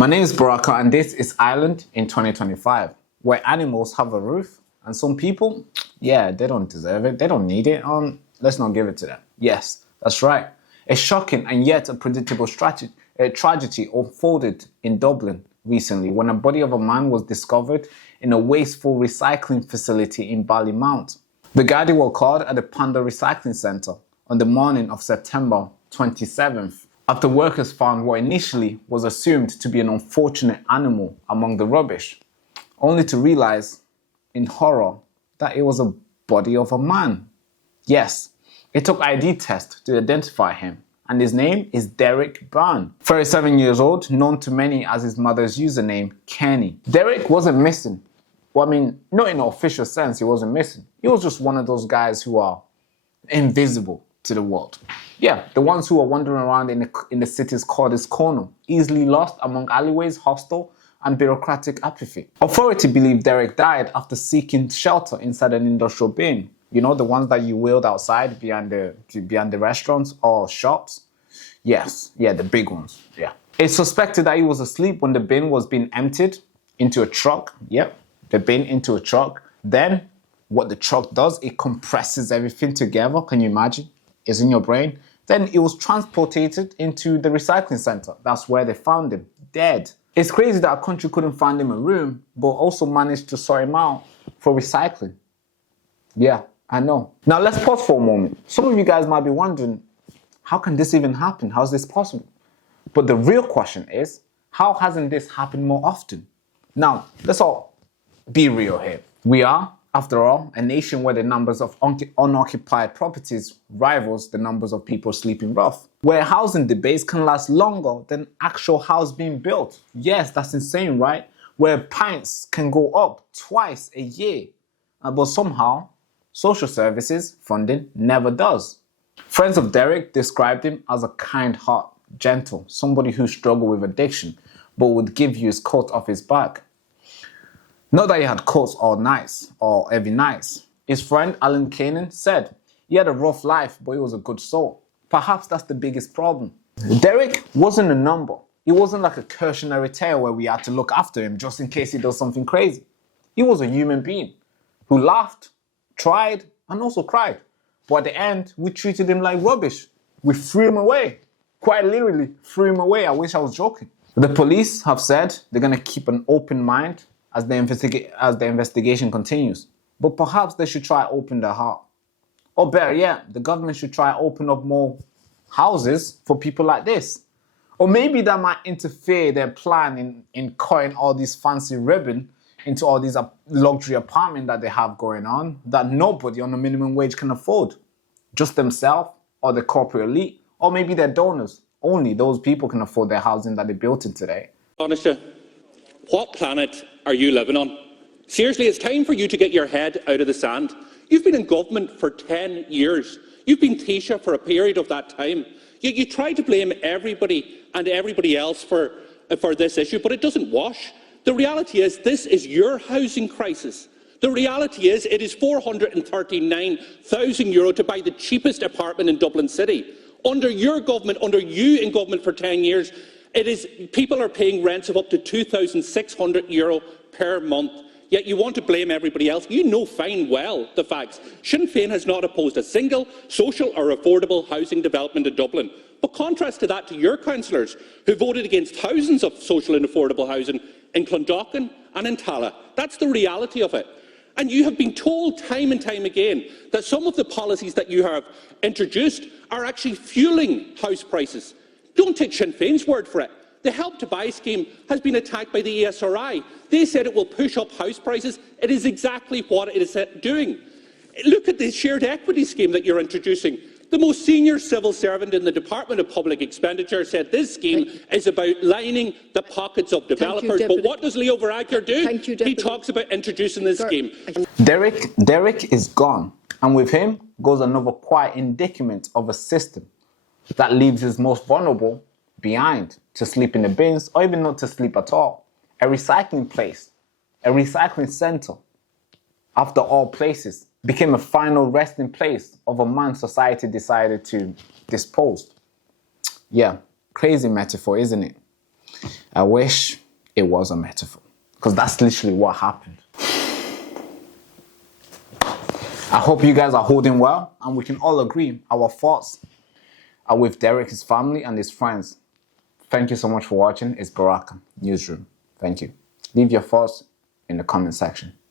My name is Baraka and this is Ireland in 2025, where animals have a roof and some people, yeah, they don't deserve it, they don't need it, let's not give it to them. Yes, that's right. A shocking and yet a predictable tragedy unfolded in Dublin recently when a body of a man was discovered in a wasteful recycling facility in Ballymount. The Gardaí were called at the Panda Recycling Centre on the morning of September 27th after workers found what initially was assumed to be an unfortunate animal among the rubbish, only to realise, in horror, that it was a body of a man. Yes, it took ID test to identify him, and his name is Derek Byrne, 37 years old, known to many as his mother's username, Kenny. Derek wasn't missing. Well, I mean, not in an official sense, he wasn't missing. He was just one of those guys who are invisible to the world. Yeah, the ones who are wandering around in the city's coldest corner, easily lost among alleyways, hostel, and bureaucratic apathy. Authority believe Derek died after seeking shelter inside an industrial bin. You know, the ones that you wheeled outside behind the restaurants or shops? Yes, yeah, the big ones, yeah. It's suspected that he was asleep when the bin was being emptied into a truck. Yep, the bin into a truck. Then, what the truck does, it compresses everything together. Can you imagine? It's in your brain. Then it was transported into the recycling center. That's where they found him, dead. It's crazy that our country couldn't find him a room, but also managed to sort him out for recycling. Yeah, I know. Now let's pause for a moment. Some of you guys might be wondering, how can this even happen? How is this possible? But the real question is, how hasn't this happened more often? Now, let's all be real here. We are, after all, a nation where the numbers of unoccupied properties rivals the numbers of people sleeping rough, where housing debates can last longer than actual house being built. Yes, that's insane, right? Where pints can go up twice a year, but somehow social services funding never does. Friends of Derek described him as a kind heart, gentle, somebody who struggled with addiction, but would give you his coat off his back. Not that he had coats all nights or every night. His friend Alan Kanan said he had a rough life, but he was a good soul. Perhaps that's the biggest problem. Derek wasn't a number. He wasn't like a cautionary tale where we had to look after him just in case he does something crazy. He was a human being who laughed, tried, and also cried. But at the end, we treated him like rubbish. We threw him away. Quite literally, threw him away. I wish I was joking. The police have said they're going to keep an open mind as the investigation continues. But perhaps they should try open their heart. Or better yet, the government should try open up more houses for people like this. Or maybe that might interfere their plan in cutting all these fancy ribbon into all these luxury apartments that they have going on that nobody on the minimum wage can afford. Just themselves or the corporate elite or maybe their donors. Only those people can afford their housing that they built in today. Honestly, what planet are you living on? Seriously, it's time for you to get your head out of the sand. You've been in government for 10 years. You've been Taoiseach for a period of that time. You try to blame everybody and everybody else for this issue, but it doesn't wash. The reality is this is your housing crisis. The reality is it is €439,000 to buy the cheapest apartment in Dublin City. Under your government, under you in government for 10 years, people are paying rents of up to €2,600 per month, yet you want to blame everybody else. You know fine well the facts. Sinn Féin has not opposed a single social or affordable housing development in Dublin. But contrast to that to your councillors, who voted against thousands of social and affordable housing in Clondalkin and in Tallaght. That's the reality of it. And you have been told time and time again that some of the policies that you have introduced are actually fuelling house prices. Don't take Sinn Féin's word for it. The Help to Buy scheme has been attacked by the ESRI. They said it will push up house prices. It is exactly what it is doing. Look at the shared equity scheme that you're introducing. The most senior civil servant in the Department of Public Expenditure said this scheme is about lining the pockets of developers. But what does Leo Varadkar do? He talks about introducing this scheme. Derek is gone. And with him goes another quiet indictment of a system that leaves his most vulnerable behind to sleep in the bins or even not to sleep at all. A recycling place, a recycling center, after all places, became a final resting place of a man society decided to dispose. Yeah, crazy metaphor, isn't it? I wish it was a metaphor, because that's literally what happened. I hope you guys are holding well, and we can all agree our thoughts are with Derek, his family, and his friends. Thank you so much for watching. It's Baraka, Newsroom. Thank you. Leave your thoughts in the comment section.